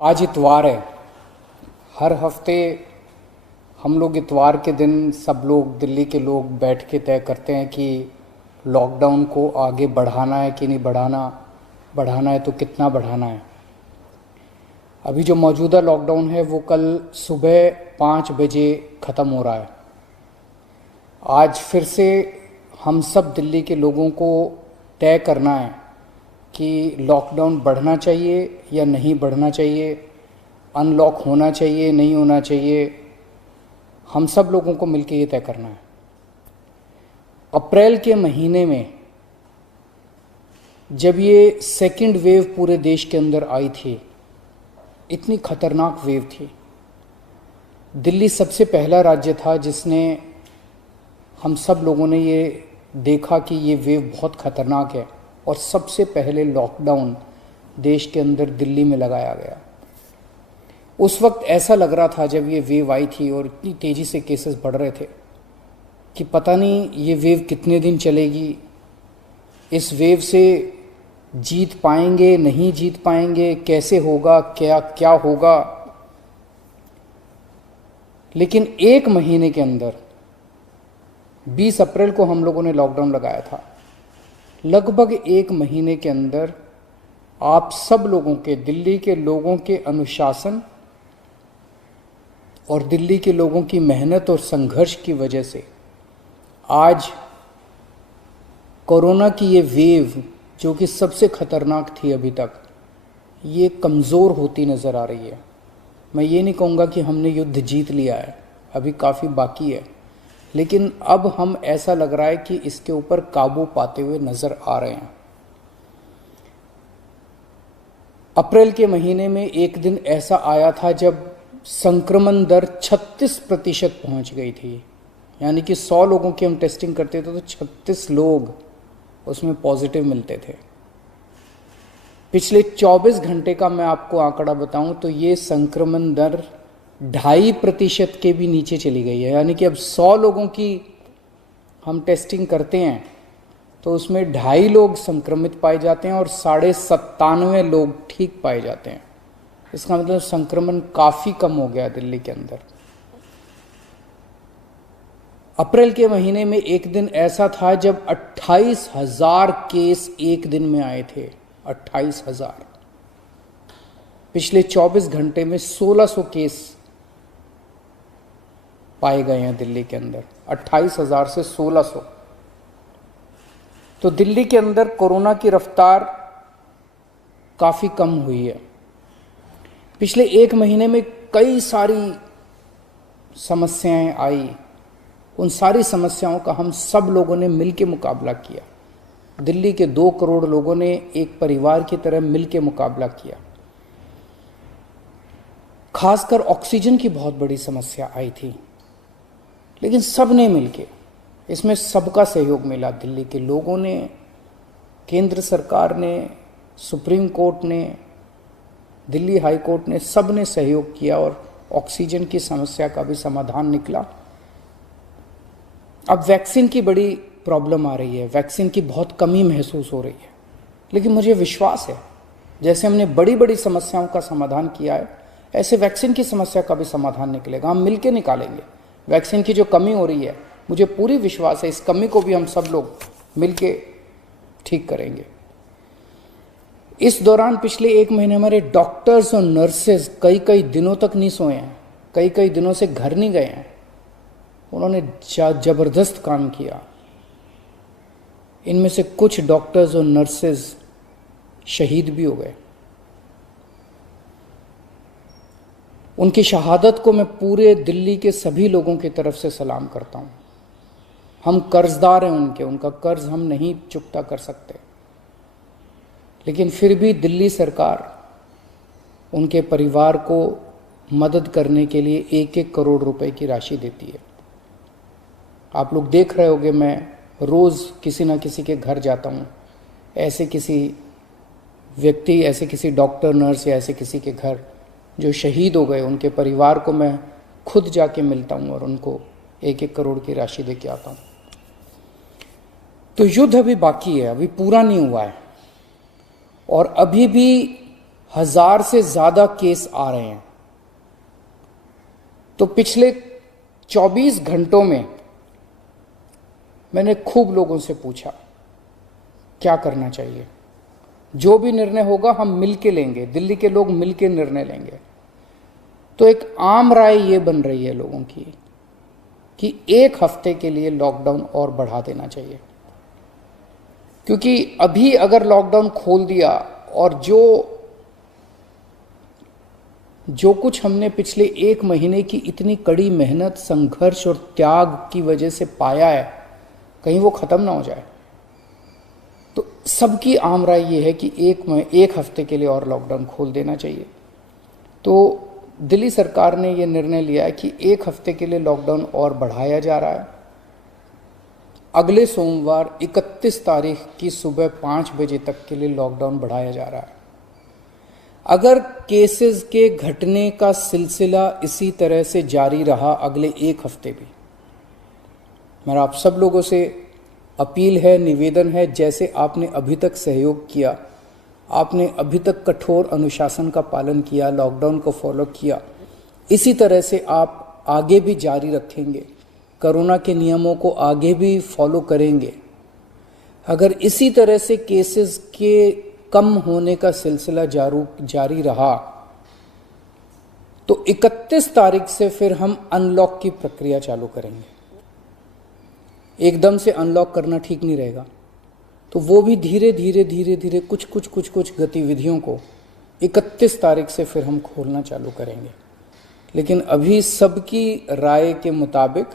आज इतवार है। हर हफ्ते हम लोग इतवार के दिन सब लोग, दिल्ली के लोग बैठ के तय करते हैं कि लॉकडाउन को आगे बढ़ाना है कि नहीं बढ़ाना, बढ़ाना है तो कितना बढ़ाना है। अभी जो मौजूदा लॉकडाउन है वो कल सुबह 5 बजे ख़त्म हो रहा है। आज फिर से हम सब दिल्ली के लोगों को तय करना है कि लॉकडाउन बढ़ना चाहिए या नहीं बढ़ना चाहिए, अनलॉक होना चाहिए नहीं होना चाहिए। हम सब लोगों को मिलकर ये तय करना है। अप्रैल के महीने में जब ये सेकंड वेव पूरे देश के अंदर आई थी, इतनी खतरनाक वेव थी, दिल्ली सबसे पहला राज्य था जिसने, हम सब लोगों ने ये देखा कि ये वेव बहुत खतरनाक है और सबसे पहले लॉकडाउन देश के अंदर दिल्ली में लगाया गया। उस वक्त ऐसा लग रहा था जब ये वेव आई थी और इतनी तेज़ी से केसेस बढ़ रहे थे कि पता नहीं ये वेव कितने दिन चलेगी, इस वेव से जीत पाएंगे नहीं जीत पाएंगे, कैसे होगा, क्या क्या होगा। लेकिन एक महीने के अंदर 20 अप्रैल को हम लोगों ने लॉकडाउन लगाया था। लगभग एक महीने के अंदर आप सब लोगों के, दिल्ली के लोगों के अनुशासन और दिल्ली के लोगों की मेहनत और संघर्ष की वजह से आज कोरोना की ये वेव, जो कि सबसे खतरनाक थी अभी तक, ये कमज़ोर होती नज़र आ रही है। मैं ये नहीं कहूँगा कि हमने युद्ध जीत लिया है, अभी काफ़ी बाकी है, लेकिन अब हम, ऐसा लग रहा है कि इसके ऊपर काबू पाते हुए नज़र आ रहे हैं। अप्रैल के महीने में एक दिन ऐसा आया था जब संक्रमण दर 36% पहुंच गई थी। यानी कि 100 लोगों की हम टेस्टिंग करते थे तो 36 लोग उसमें पॉजिटिव मिलते थे। पिछले 24 घंटे का मैं आपको आंकड़ा बताऊं तो ये संक्रमण दर 2.5% के भी नीचे चली गई है। यानी कि अब 100 लोगों की हम टेस्टिंग करते हैं तो उसमें 2.5 लोग संक्रमित पाए जाते हैं और 97.5 लोग ठीक पाए जाते हैं। इसका मतलब संक्रमण काफ़ी कम हो गया दिल्ली के अंदर। अप्रैल के महीने में एक दिन ऐसा था जब 28,000 केस एक दिन में आए थे। 28,000। पिछले 24 घंटे में 1600 केस पाए गए हैं दिल्ली के अंदर। 28,000 से 1600। तो दिल्ली के अंदर कोरोना की रफ्तार काफ़ी कम हुई है। पिछले एक महीने में कई सारी समस्याएं आई। उन सारी समस्याओं का हम सब लोगों ने मिलकर मुकाबला किया। दिल्ली के 2 करोड़ लोगों ने एक परिवार की तरह मिलकर मुकाबला किया। खासकर ऑक्सीजन की बहुत बड़ी समस्या आई थी, लेकिन सब ने मिलके, इसमें सबका सहयोग मिला। दिल्ली के लोगों ने, केंद्र सरकार ने, सुप्रीम कोर्ट ने, दिल्ली हाई कोर्ट ने, सब ने सहयोग किया और ऑक्सीजन की समस्या का भी समाधान निकला। अब वैक्सीन की बड़ी प्रॉब्लम आ रही है, वैक्सीन की बहुत कमी महसूस हो रही है, लेकिन मुझे विश्वास है जैसे हमने बड़ी बड़ी समस्याओं का समाधान किया है, ऐसे वैक्सीन की समस्या का भी समाधान निकलेगा। हम मिलकर निकालेंगे। वैक्सीन की जो कमी हो रही है, मुझे पूरी विश्वास है इस कमी को भी हम सब लोग मिलके ठीक करेंगे। इस दौरान पिछले एक महीने हमारे डॉक्टर्स और नर्सेज कई दिनों तक नहीं सोए हैं, कई दिनों से घर नहीं गए हैं। उन्होंने जबरदस्त काम किया। इनमें से कुछ डॉक्टर्स और नर्सेज शहीद भी हो गए। उनकी शहादत को मैं पूरे दिल्ली के सभी लोगों की तरफ से सलाम करता हूं। हम कर्जदार हैं उनके, उनका कर्ज हम नहीं चुकता कर सकते, लेकिन फिर भी दिल्ली सरकार उनके परिवार को मदद करने के लिए 1-1 करोड़ रुपए की राशि देती है। आप लोग देख रहे होंगे, मैं रोज़ किसी ना किसी के घर जाता हूँ, ऐसे किसी व्यक्ति, ऐसे किसी डॉक्टर, नर्स या ऐसे किसी के घर जो शहीद हो गए, उनके परिवार को मैं खुद जाके मिलता हूँ और उनको 1-1 करोड़ की राशि दे के आता हूँ। तो युद्ध अभी बाकी है, अभी पूरा नहीं हुआ है, और अभी भी 1000 से ज़्यादा केस आ रहे हैं। तो पिछले 24 घंटों में मैंने खूब लोगों से पूछा क्या करना चाहिए। जो भी निर्णय होगा हम मिल के लेंगे, दिल्ली के लोग मिल के निर्णय लेंगे। तो एक आम राय ये बन रही है लोगों की कि 1 हफ्ते के लिए लॉकडाउन और बढ़ा देना चाहिए, क्योंकि अभी अगर लॉकडाउन खोल दिया और जो कुछ हमने पिछले 1 महीने की इतनी कड़ी मेहनत, संघर्ष और त्याग की वजह से पाया है, कहीं वो खत्म ना हो जाए। तो सबकी आम राय ये है कि 1 हफ्ते के लिए और लॉकडाउन खोल देना चाहिए। तो दिल्ली सरकार ने ये निर्णय लिया है कि 1 हफ्ते के लिए लॉकडाउन और बढ़ाया जा रहा है। अगले सोमवार 31 तारीख की सुबह 5 बजे तक के लिए लॉकडाउन बढ़ाया जा रहा है। अगर केसेस के घटने का सिलसिला इसी तरह से जारी रहा अगले 1 हफ्ते भी, मेरा आप सब लोगों से अपील है, निवेदन है, जैसे आपने अभी तक सहयोग किया, आपने अभी तक कठोर अनुशासन का पालन किया, लॉकडाउन को फॉलो किया, इसी तरह से आप आगे भी जारी रखेंगे, कोरोना के नियमों को आगे भी फॉलो करेंगे। अगर इसी तरह से केसेस के कम होने का सिलसिला जारी रहा तो 31 तारीख से फिर हम अनलॉक की प्रक्रिया चालू करेंगे। एकदम से अनलॉक करना ठीक नहीं रहेगा, तो वो भी धीरे धीरे कुछ गतिविधियों को 31 तारीख से फिर हम खोलना चालू करेंगे। लेकिन अभी सबकी राय के मुताबिक,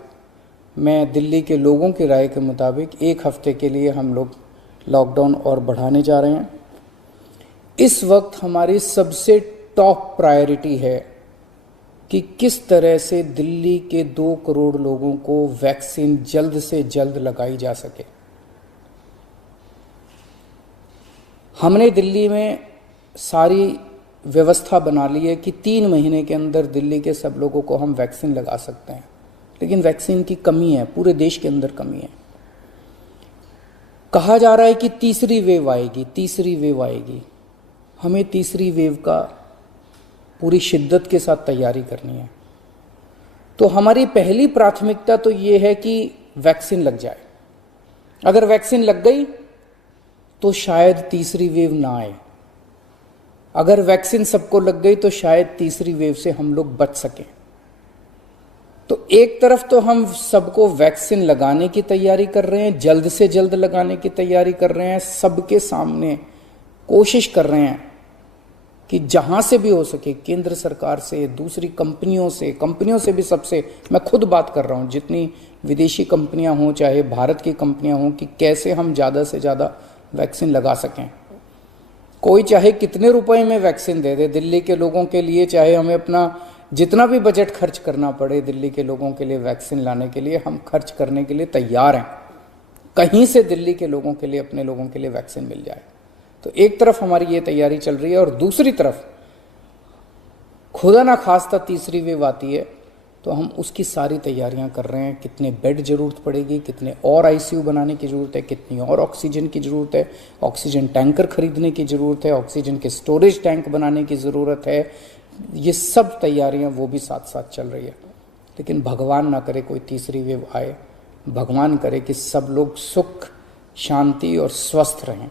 मैं दिल्ली के लोगों की राय के मुताबिक 1 हफ्ते के लिए हम लोग लॉकडाउन और बढ़ाने जा रहे हैं। इस वक्त हमारी सबसे टॉप प्रायोरिटी है कि किस तरह से दिल्ली के 2 करोड़ लोगों को वैक्सीन जल्द से जल्द लगाई जा सके। हमने दिल्ली में सारी व्यवस्था बना ली है कि 3 महीने के अंदर दिल्ली के सब लोगों को हम वैक्सीन लगा सकते हैं, लेकिन वैक्सीन की कमी है, पूरे देश के अंदर कमी है। कहा जा रहा है कि तीसरी वेव आएगी। हमें तीसरी वेव का पूरी शिद्दत के साथ तैयारी करनी है। तो हमारी पहली प्राथमिकता तो ये है कि वैक्सीन लग जाए। अगर वैक्सीन लग गई तो शायद तीसरी वेव ना आए। अगर वैक्सीन सबको लग गई तो शायद तीसरी वेव से हम लोग बच सकें। तो एक तरफ तो हम सबको वैक्सीन लगाने की तैयारी कर रहे हैं, जल्द से जल्द लगाने की तैयारी कर रहे हैं, सबके सामने कोशिश कर रहे हैं कि जहां से भी हो सके, केंद्र सरकार से, दूसरी कंपनियों से भी, सबसे मैं खुद बात कर रहा हूं, जितनी विदेशी कंपनियां हों चाहे भारत की कंपनियां हों, कि कैसे हम ज़्यादा से ज़्यादा वैक्सीन लगा सकें। कोई चाहे कितने रुपए में वैक्सीन दे दे दिल्ली के लोगों के लिए, चाहे हमें अपना जितना भी बजट खर्च करना पड़े दिल्ली के लोगों के लिए वैक्सीन लाने के लिए, हम खर्च करने के लिए तैयार हैं। कहीं से दिल्ली के लोगों के लिए, अपने लोगों के लिए वैक्सीन मिल जाए। तो एक तरफ हमारी ये तैयारी चल रही है, और दूसरी तरफ खुदा ना खास्ता तीसरी वेव आती है तो हम उसकी सारी तैयारियां कर रहे हैं। कितने बेड जरूरत पड़ेगी, कितने और आईसीयू बनाने की ज़रूरत है, कितनी और ऑक्सीजन की ज़रूरत है, ऑक्सीजन टैंकर खरीदने की ज़रूरत है, ऑक्सीजन के स्टोरेज टैंक बनाने की ज़रूरत है। ये सब तैयारियां वो भी साथ साथ चल रही है। लेकिन भगवान ना करे कोई तीसरी वेव आए, भगवान करे कि सब लोग सुख, शांति और स्वस्थ रहें।